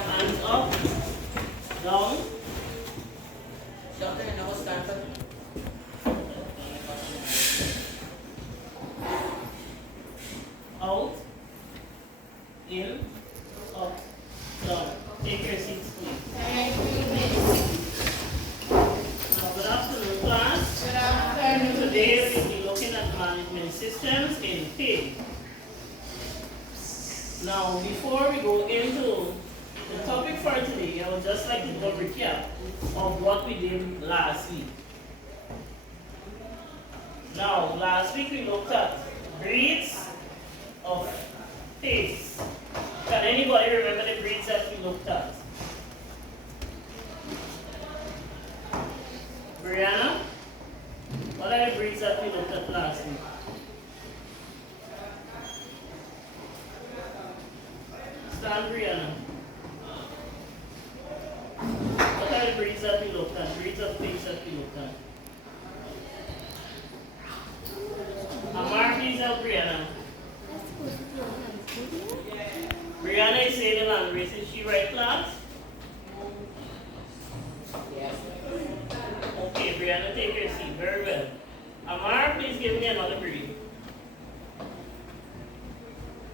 Hands up, down. Out, in, up, down. Take your seats, please. Now, good afternoon, class. Good afternoon. Today we'll be looking at management systems in PIG. Now, before we go into the topic for today, I would just like to do a recap of what we did last week. Now, last week we looked at breeds of pigs. Can anybody remember the breeds that we looked at? Brianna? What are the breeds that we looked at last week? Stand, Brianna. What are the breeds that we looked at? Breeds of pigs that we looked at? Amar, please help Brianna. Brianna is saying the language. Is she right, class? Yes. Okay, Brianna, take your seat. Very well. Amar, please give me another breed.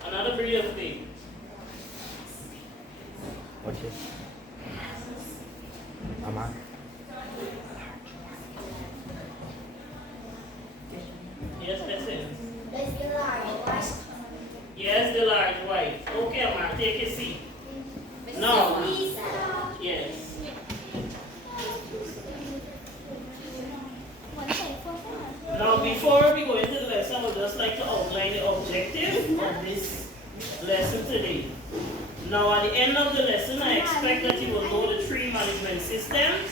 Another breed of pig. Okay. Amar. Yes, listen. Let's get large. Yes, the large white. Okay, Amar, take your seat. No. Yes. Now, before we go into the lesson, I would just like to outline the objective of this lesson today. Now, at the end of the lesson, I expect that you will know the three management systems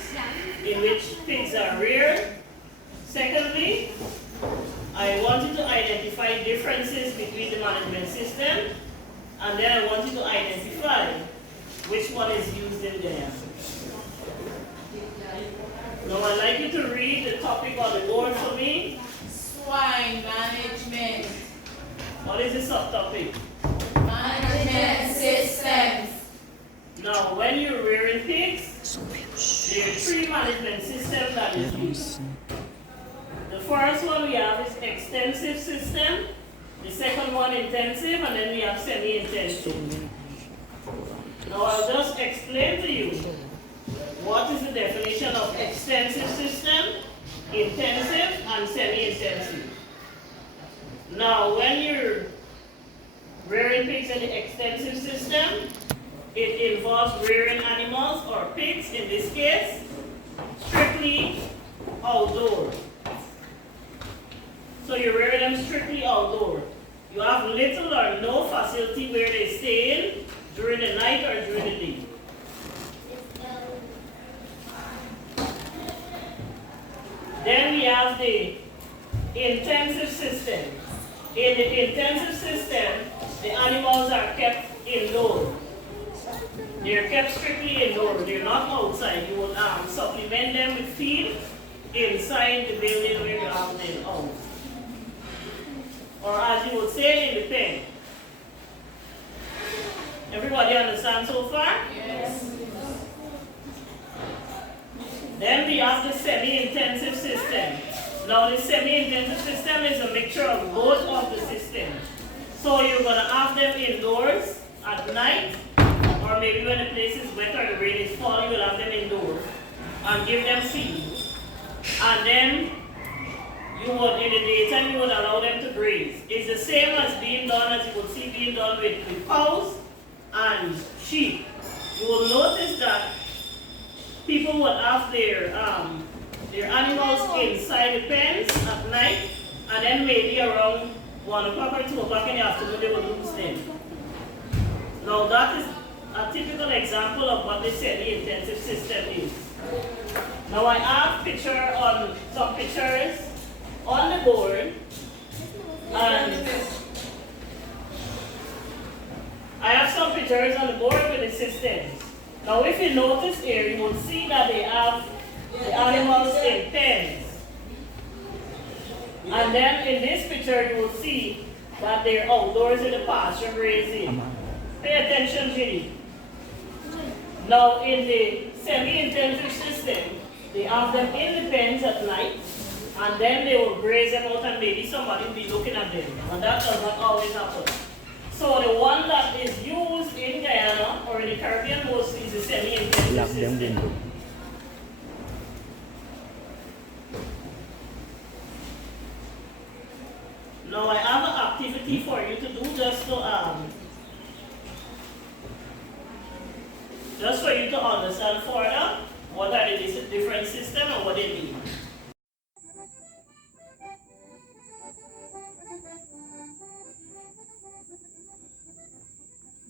in which pigs are reared. Secondly, I want you to identify differences between the management system, and then I want you to identify which one is used in them. Now, I'd like you to read the topic on the board for me. Swine management. What is the subtopic? Management systems. Now, when you're rearing pigs, there are three management systems that is used. The first one we have is extensive system, the second one intensive, and then we have semi-intensive. Now, I'll just explain to you what is the definition of extensive system, intensive, and semi-intensive. Now, when you're rearing pigs in the extensive system, it involves rearing animals, or pigs in this case, strictly outdoor. So you're rearing them strictly outdoor. You have little or no facility where they stay in during the night or during the day. Then we have the intensive system. In the intensive system, the animals are kept indoors. They're kept strictly indoors. They're not outside. You will supplement them with feed inside the building where you have them out. Or as you would say, in the pen. Everybody understand so far? Yes. Then we have the semi-intensive system. Now the semi-intensive system is a mixture of both of the systems. So you're going to have them indoors at night, or maybe when the place is wet or the rain is falling, you'll have them indoors and give them feed. And then you would, in the daytime, you would allow them to graze. It's the same as being done, as you would see being done with cows and sheep. You will notice that people would have their animals inside the pens at night, and then maybe around 1 o'clock or 2 o'clock in the afternoon they would lose them. Now that is a typical example of what the semi-intensive system is. Now I have some pictures on the board, and I have some pictures on the board with the systems. Now if you notice here, you will see that they have the animals in pens. And then in this picture, you will see that they're outdoors in the pasture grazing. Pay attention, Ginny. Now, in the semi-intensive system, they have them in the pens at night, and then they will graze them out, and maybe somebody will be looking at them. And that does not always happen. So the one that is used in Guyana or in the Caribbean mostly is the semi-intensive Lock them system. window. Now I have an activity for you to do just for you to understand further what are the different systems and what they mean.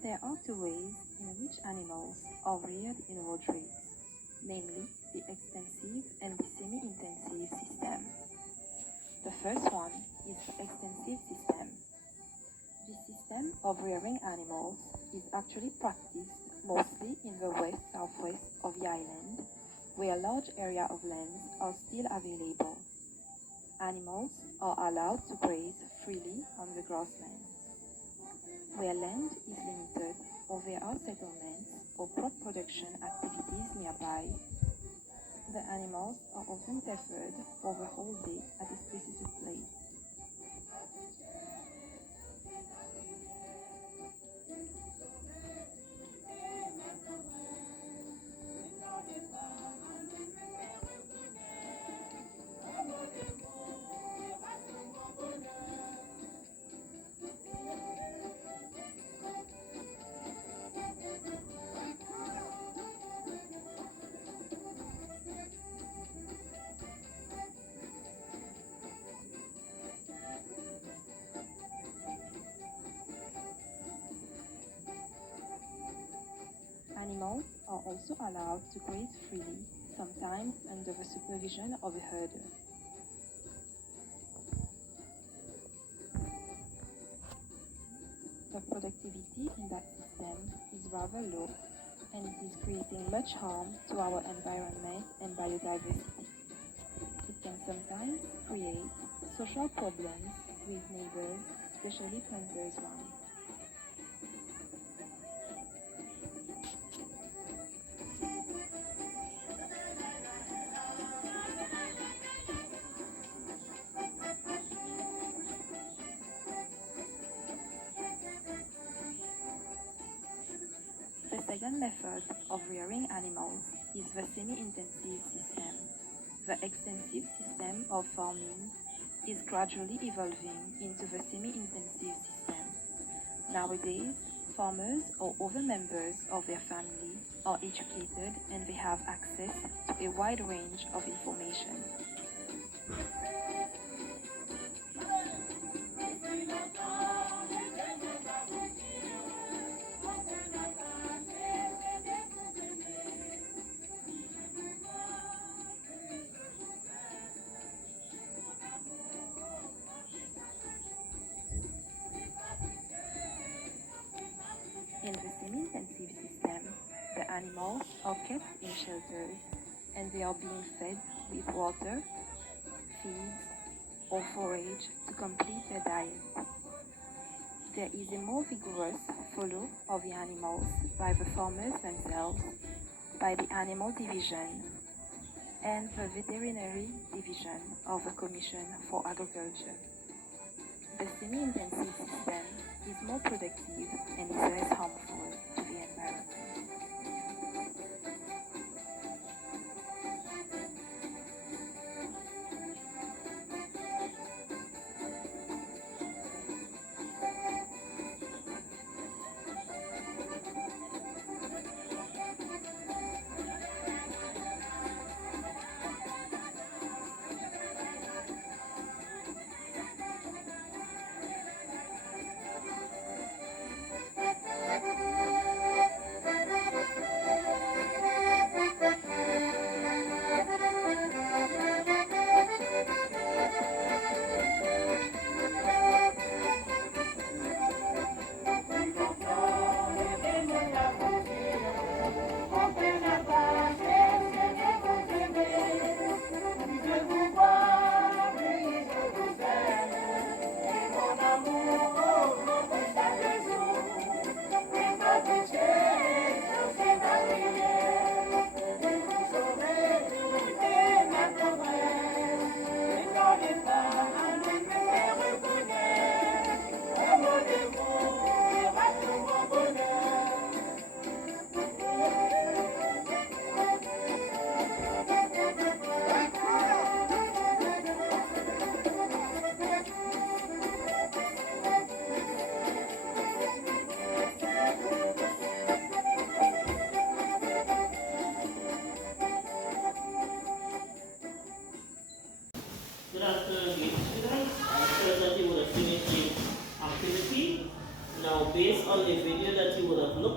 There are two ways in which animals are reared in road-race, namely the extensive and the semi-intensive systems. The first one is the extensive system. This system of rearing animals is actually practiced mostly in the west-southwest of the island, where large areas of lands are still available. Animals are allowed to graze freely on the grasslands. Where land is limited or there are settlements or crop production activities nearby, the animals are often tethered for the whole day at a specific place. Animals are also allowed to graze freely, sometimes under the supervision of a herder. The productivity in that system is rather low, and it is creating much harm to our environment and biodiversity. It can sometimes create social problems with neighbors, especially planters' wives. The second method of rearing animals is the semi-intensive system. The extensive system of farming is gradually evolving into the semi-intensive system. Nowadays, farmers or other members of their family are educated and they have access to a wide range of information. In the semi-intensive system, the animals are kept in shelters and they are being fed with water, feeds, or forage to complete their diet. There is a more vigorous follow of the animals by the farmers themselves, by the animal division, and the veterinary division of the Commission for Agriculture. The semi-intensive system is more productive and is less harmful to the environment.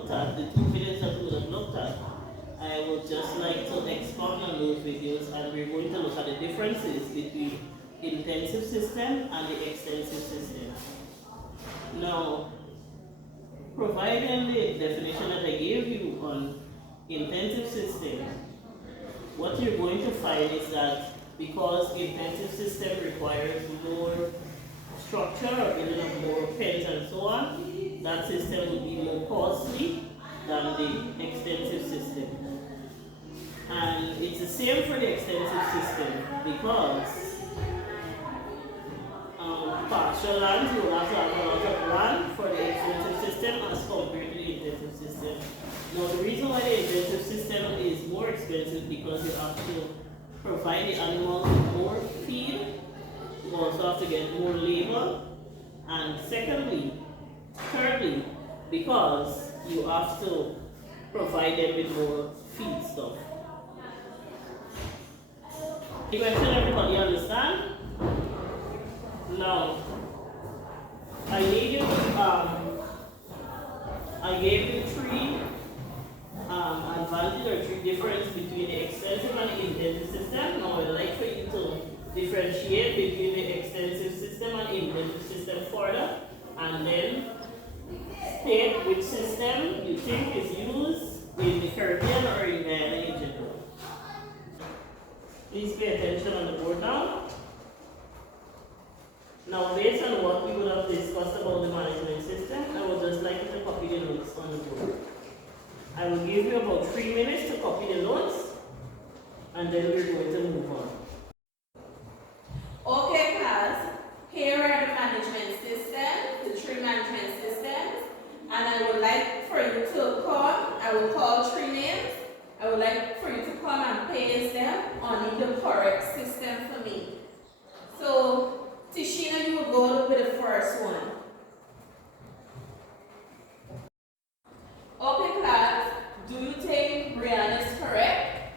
looked at, the 2 videos that we would have looked at, I would just like to expand on those videos, and we're going to look at the differences between intensive system and the extensive system. Now, providing the definition that I gave you on intensive system, what you're going to find is that because intensive system requires more structure or building of more pens and so on, that system would be more costly than the extensive system. And it's the same for the extensive system because partial land, you will have to have a lot of land for the extensive system as compared to the intensive system. Now, the reason why the intensive system is more expensive because you have to provide the animals with more feed, you also have to get more labor, and thirdly, because you have to provide them with more feed stuff. The question, everybody understand? Now, I gave you three advantages or three differences between the extensive and the intensive system. Now, I'd like for you to differentiate between the extensive system and intensive system further, and then state which system you think is used in the Caribbean or in Guyana in general. Please pay attention on the board now. Now, based on what we would have discussed about the management system, I would just like you to copy the notes on the board. I will give you about 3 minutes to copy the notes, and then we're going to move on. Okay, class. Here are the management systems, the three management systems, and I would like for you to come. I will call three names. I would like for you to come and paste them on the correct system for me. So, Tishina, you will go with the first one. Okay, class. Do you think Brianna is correct?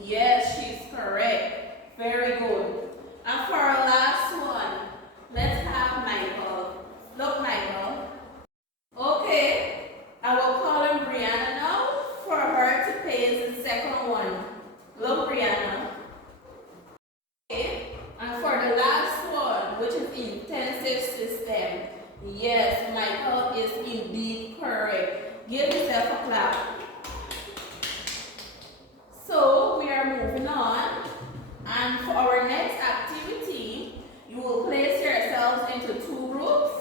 Yes, she's correct. Very good. And for our last one, let's have Michael. Look, Michael. Okay, I will call on Brianna now for her to paste the second one. Look, Brianna. Okay, and for the last one, which is intensive system, yes, Michael is indeed correct. Give yourself a clap. So we are moving on, and for our next activity, you will place yourselves into two groups,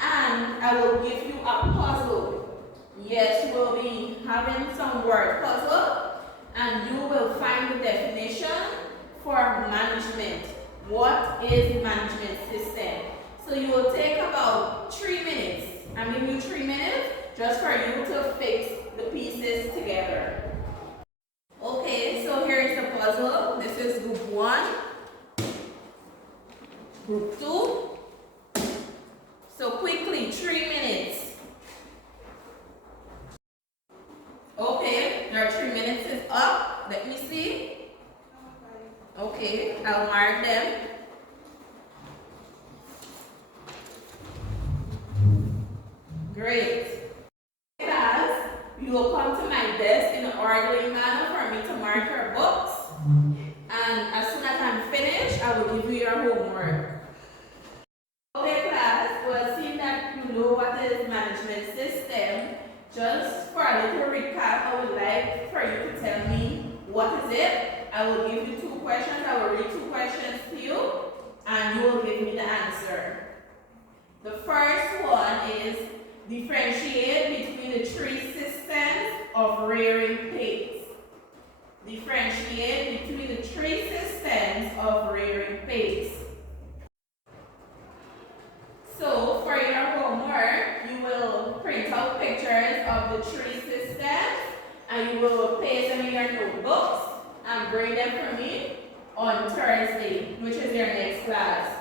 and I will give you a puzzle. Yes, you will be having some word puzzle, and you will find the definition for management. What is management system? So you will take about 3 minutes. I'm giving you 3 minutes just for you to fix the pieces together. Okay, so here is the puzzle. This is group 1, group 2. So quickly, 3 minutes. Okay, your 3 minutes is up. Let me see. Okay, I'll mark them. Great. Class, you will come to my desk in an orderly manner for me to mark your books. And as soon as I'm finished, I will give you your homework. Okay, class, well, seeing that you know what is management system, just for a little recap, I would like for you to tell me what is it. I will give you 2 questions. I will read 2 questions to you, and you will give me the answer. The first one is differentiate between the 3 systems of rearing pigs. Differentiate between the 3 systems of rearing pigs. So for your homework, you will print out pictures of the 3 systems, and you will paste them in your notebooks and bring them for me on Thursday, which is your next class.